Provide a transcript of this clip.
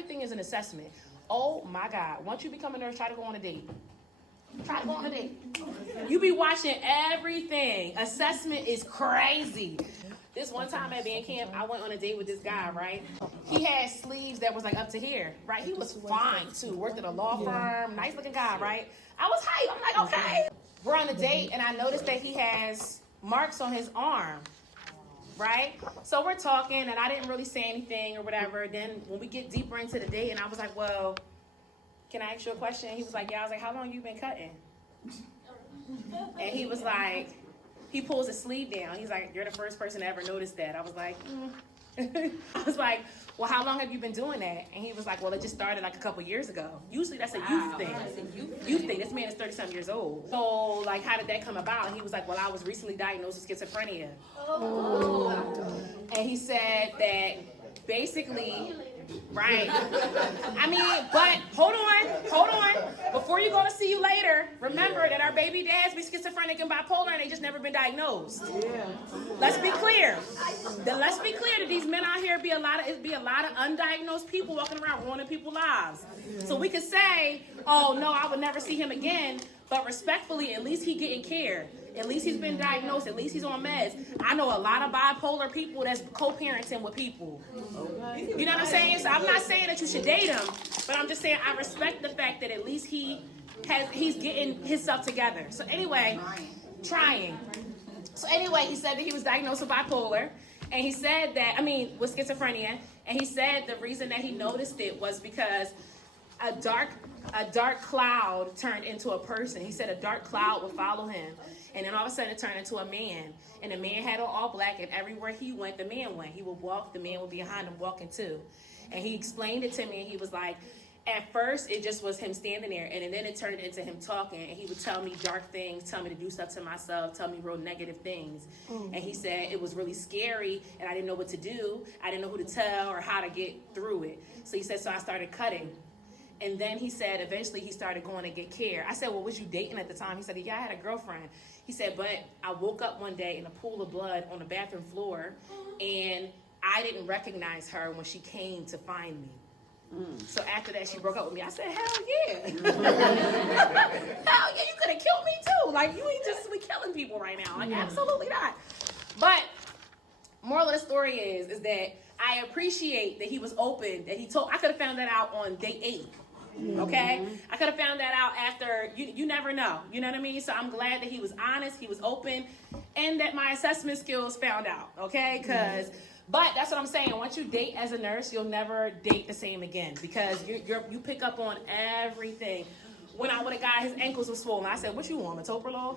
everything is an assessment. Oh my God. Once you become a nurse, try to go on a date. Try to go on a date. You be watching everything. Assessment is crazy. This one time at band camp, I went on a date with this guy, right? He had sleeves that was like up to here, right? He was fine too. Worked at a law firm, nice looking guy, right? I was hyped. I'm like, okay. We're on a date and I noticed that he has marks on his arm, right? So we're talking and I didn't really say anything or whatever. Then when we get deeper into the date and I was like, well, can I ask you a question? He was like, yeah. I was like, how long you been cutting? And he was like, he pulls his sleeve down. He's like, you're the first person to ever notice that. I was like, I was like, well, how long have you been doing that? And he was like, well, it just started like a couple years ago. Usually that's a youth thing. Youth thing. This man is 30-something years old. So, like, how did that come about? And he was like, well, I was recently diagnosed with schizophrenia. Oh. And he said that basically, right. I mean, but hold on. Before you go to see you later, remember that our baby dads be schizophrenic and bipolar and they just never been diagnosed. Yeah. Let's be clear. Let's be clear that these men out here be a lot of undiagnosed people walking around ruining people's lives. So we could say, oh no, I would never see him again, but respectfully, at least he getting care. At least he's been diagnosed. At least he's on meds. I know a lot of bipolar people that's co-parenting with people. You know what I'm saying? So I'm not saying that you should date him, but I'm just saying I respect the fact that at least he's getting himself together. So anyway, trying. So anyway, he said that he was diagnosed with bipolar, and he said that, with schizophrenia, and he said the reason that he noticed it was because a dark cloud turned into a person. He said a dark cloud would follow him. And then all of a sudden it turned into a man. And the man had on all black, and everywhere he went, the man went. He would walk, the man would be behind him walking too. And he explained it to me, and he was like, at first it just was him standing there, and then it turned into him talking, and he would tell me dark things, tell me to do stuff to myself, tell me real negative things. And he said it was really scary, and I didn't know what to do. I didn't know who to tell or how to get through it. So he said, so I started cutting. And then he said, eventually he started going to get care. I said, well, was you dating at the time? He said, yeah, I had a girlfriend. He said, but I woke up one day in a pool of blood on the bathroom floor, and I didn't recognize her when she came to find me. So after that, she broke up with me. I said, hell yeah. Hell yeah, you could have killed me too. Like, you ain't just killing people right now. Like, absolutely not. But moral of the story is that I appreciate that he was open, that he told. I could have found that out on day 8. Okay? I could have found that out after, you never know. You know what I mean? So I'm glad that he was honest, he was open, and that my assessment skills found out. Okay? But that's what I'm saying. Once you date as a nurse, you'll never date the same again, because you pick up on everything. When I would have got his ankles were swollen, I said, what you want, metoprolol?